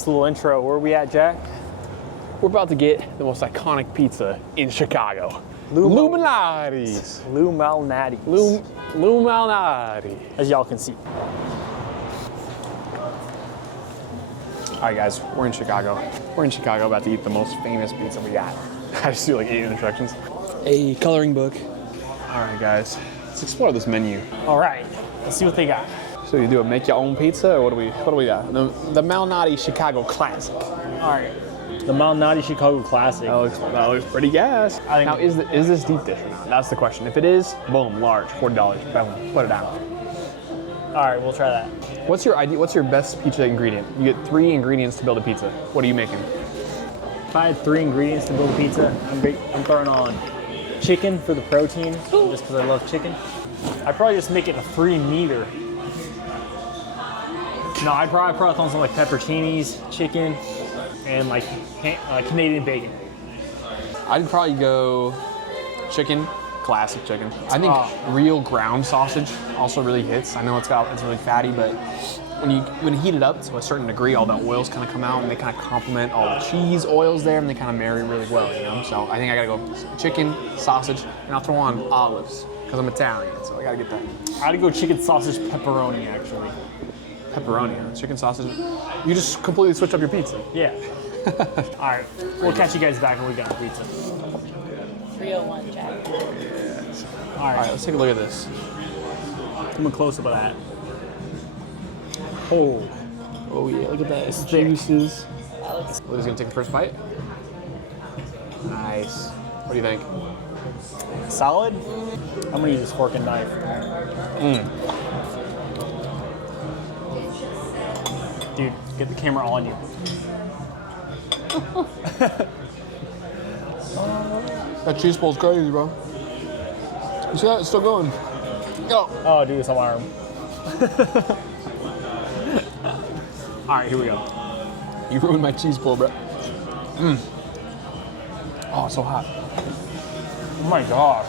Just a little intro. Where are we at, Jack? We're about to get the most iconic pizza in Chicago. Lou Malnati's. Lou Malnati. Lou Malnati. As y'all can see. All right, guys, we're in Chicago. We're in Chicago about to eat the most famous pizza we got. I just do like 8 instructions. A coloring book. All right, guys, let's explore this menu. All right, let's see what they got. So you do a make your own pizza, or what do we got? The Malnati Chicago Classic. All right, the Malnati Chicago Classic. That looks pretty gas. I think- Now, is this deep dish or not? That's the question. If it is, boom, large, $40. Boom, put it down. All right, we'll try that. What's your idea? What's your best pizza ingredient? You get 3 ingredients to build a pizza. What are you making? If I had 3 ingredients to build a pizza, I'm throwing on chicken for the protein, just because I love chicken. I'd probably just make it a 3-meter. No, I'd probably throw on something like pepperoncinis, chicken, and like Canadian bacon. I'd probably go chicken, classic chicken. I think real ground sausage also really hits. I know it's really fatty, but when you heat it up to a certain degree, all the oils kind of come out and they kind of complement all the cheese oils there, and they kind of marry really well, you know. So I think I gotta go chicken, sausage, and I'll throw on olives because I'm Italian, so I gotta get that. I'd go chicken, sausage, pepperoni, actually. Pepperoni, huh? Chicken, sausage. You just completely switch up your pizza. Yeah. All right, we'll catch you guys back when we got the pizza. 301, Jack. All right, let's take a look at this. Come a close up of that. Oh, Oh yeah, look at that. it's thick. Juices. That looks Lily's gonna take the first bite. Nice. What do you think? Solid? I'm gonna use this fork and knife. Dude, get the camera on you. That cheese pull's crazy, bro. You see that? It's still going. Go. Oh, dude, it's on my arm. All right, here we go. You ruined my cheese pull, bro. Oh, it's so hot. Oh my god.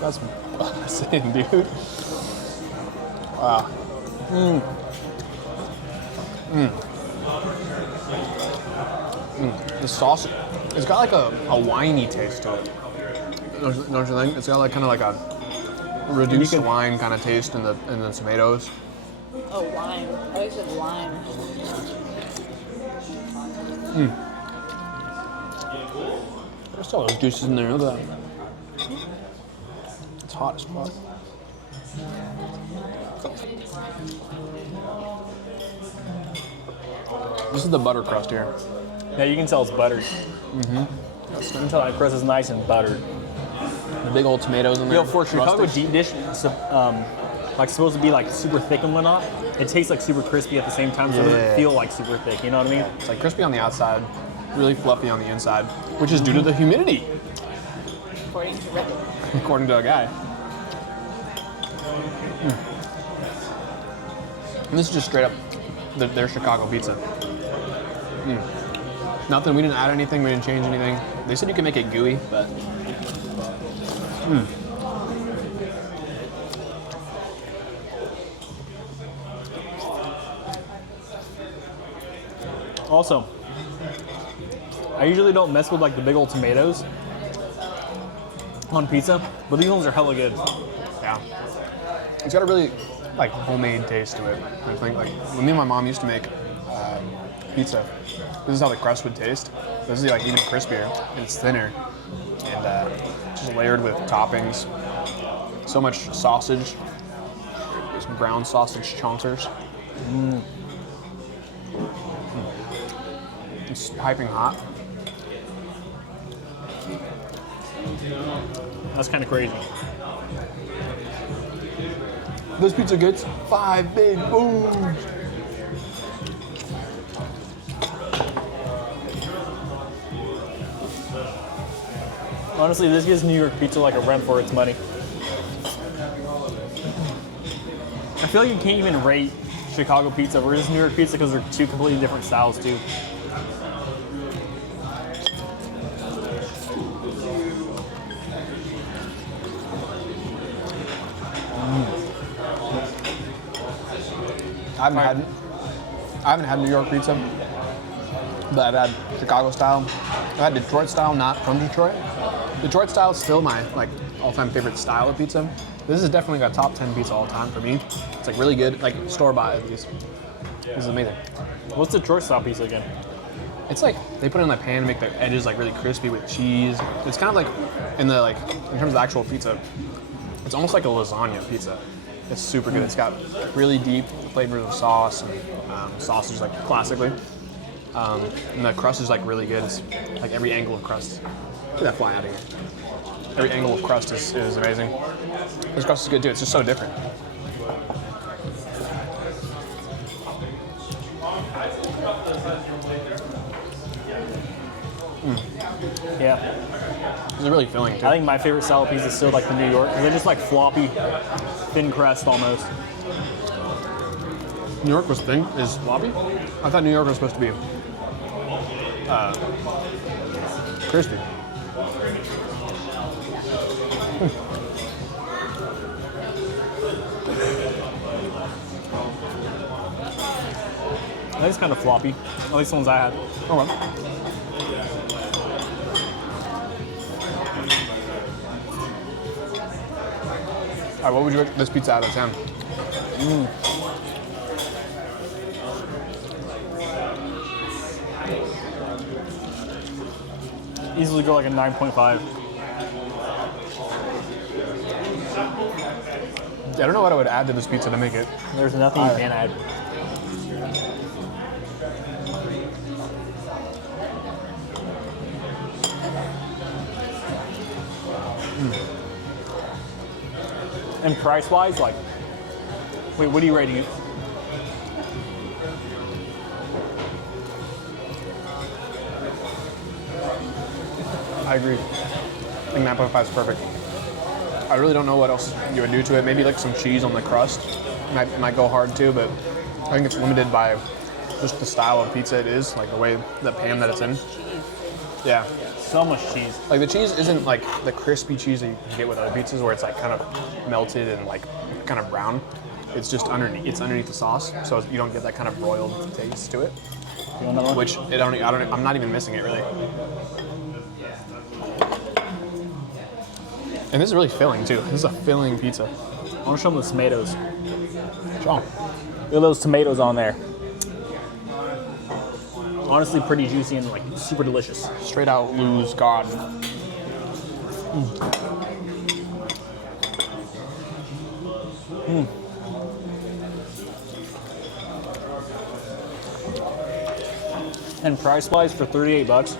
That's bussin', dude. Wow. The sauce, it's got like a winey taste to it. Don't you think? It's got like kind of like a reduced wine kind of taste in the tomatoes. oh, lime. I always said lime. There's all those juices in there. Look at that. It's hot as fuck. This is the butter crust here. Yeah, you can tell it's buttered. You can tell that crust is nice and buttered. The big old tomatoes in there. You know, for a Chicago rustic. deep dish, it's like supposed to be like super thick and whatnot. It tastes like super crispy at the same time, so it Yeah. doesn't feel like super thick. You know what I mean? It's like crispy on the outside, really fluffy on the inside, which is due to the humidity, According to Reddit. according to a guy. And this is just straight up their Chicago pizza. Nothing, we didn't add anything, we didn't change anything. They said you can make it gooey, but. Also, I usually don't mess with like the big old tomatoes on pizza, but these ones are hella good. Yeah. It's got a really like homemade taste to it. I think like when me and my mom used to make pizza, this is how the crust would taste. This is like even crispier and it's thinner and just layered with toppings. So much sausage. Some brown sausage chonkers. It's piping hot. That's kind of crazy. This pizza gets 5 big booms. Honestly, this gives New York pizza like a run for its money. I feel like you can't even rate Chicago pizza versus New York pizza because they're 2 completely different styles too. I I haven't had New York pizza, but I've had Chicago style. I've had Detroit style, not from Detroit. Detroit style is still my like all-time favorite style of pizza. This is definitely a top 10 pizza all time for me. It's like really good, like store-bought at least. This is amazing. What's the Detroit style pizza again? It's like they put it in the pan to make the edges like really crispy with cheese. It's kind of like in terms of the actual pizza, it's almost like a lasagna pizza. It's super good. It's got really deep flavors of sauce and sausage like classically. And the crust is like really good. It's like every angle of crust. Get that fly out of here. Every angle of crust is amazing. This crust is good too. It's just so different. Yeah. It's really filling too. I think my favorite style of pizza is still like the New York. They're just like floppy, thin crust almost. New York was thin, is floppy? I thought New York was supposed to be crispy. I think it's kind of floppy. At least the ones I had. Oh well. All right, what would you rate this pizza out of 10? Easily go like a 9.5. I don't know what I would add to this pizza to make it. There's nothing you can add. And price-wise, like, wait, what are you rating it? I agree. I think 9.5 is perfect. I really don't know what else you would do to it. Maybe like some cheese on the crust might go hard too, but I think it's limited by just the style of pizza it is, like the way, the pan that it's in. Yeah. So much cheese. Like the cheese isn't like the crispy cheese that you can get with other pizzas where it's like kind of melted and like kind of brown. It's just underneath. It's underneath the sauce, so you don't get that kind of broiled taste to it. You want another one? Which I'm not even missing it really. And this is really filling too. This is a filling pizza. I want to show them the tomatoes. Oh, Look at those tomatoes on there. Honestly, pretty juicy and like super delicious. straight out Lou's God. And price-wise, for 38 bucks,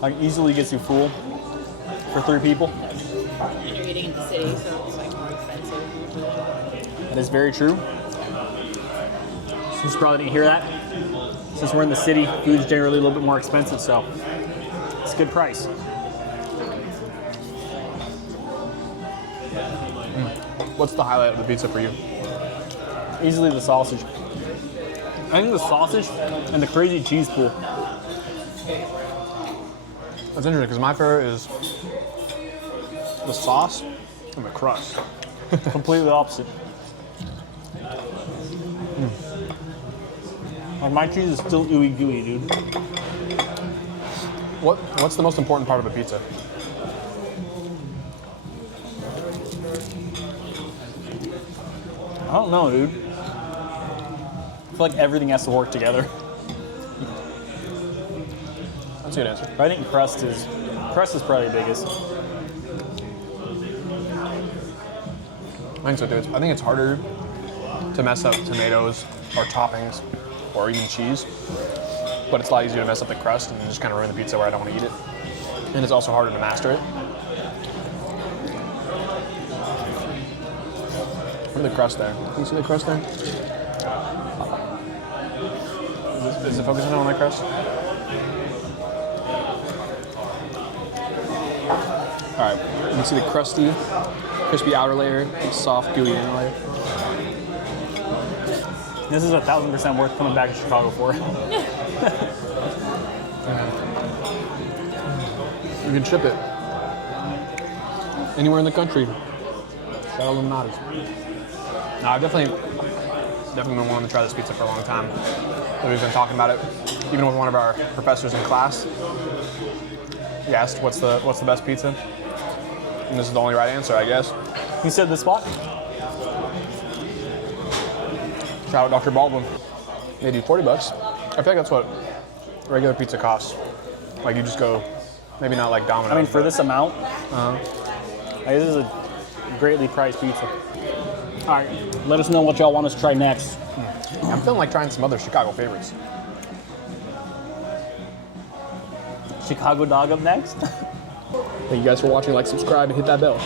like easily gets you full for 3 people. And you're eating in the city, so it's like more expensive usually. That is very true. Since you probably didn't hear that, since we're in the city, food's generally a little bit more expensive, so it's a good price. What's the highlight of the pizza for you? Easily the sausage. I think the sausage and the crazy cheese pool. That's interesting because my favorite is the sauce and the crust. Completely opposite. Like my cheese is still ooey gooey, dude. What's the most important part of a pizza? I don't know, dude. I feel like everything has to work together. That's a good answer. But I think crust is probably the biggest. I think so too. I think it's harder to mess up tomatoes or toppings or even cheese, but it's a lot easier to mess up the crust and just kind of ruin the pizza where I don't want to eat it. And it's also harder to master it. Look at the crust there. Can you see the crust there? Is it focusing on that crust? All right, you can see the crispy outer layer, soft, gooey inner layer. This is 1,000% worth coming back to Chicago for. You can ship it anywhere in the country. Shout out Lou Malnati. No, Definitely been wanting to try this pizza for a long time. We've been talking about it, even with one of our professors in class. He asked, "What's the best pizza?" And this is the only right answer, I guess. He said this spot. Shout out Dr. Baldwin. They do $40. I feel like that's what regular pizza costs. Like you just go, maybe not like Domino's. I mean, for this amount, this is a greatly priced pizza. All right, let us know what y'all want us to try next. I'm feeling like trying some other Chicago favorites. Chicago dog up next. Thank you guys for watching. Like, subscribe, and hit that bell.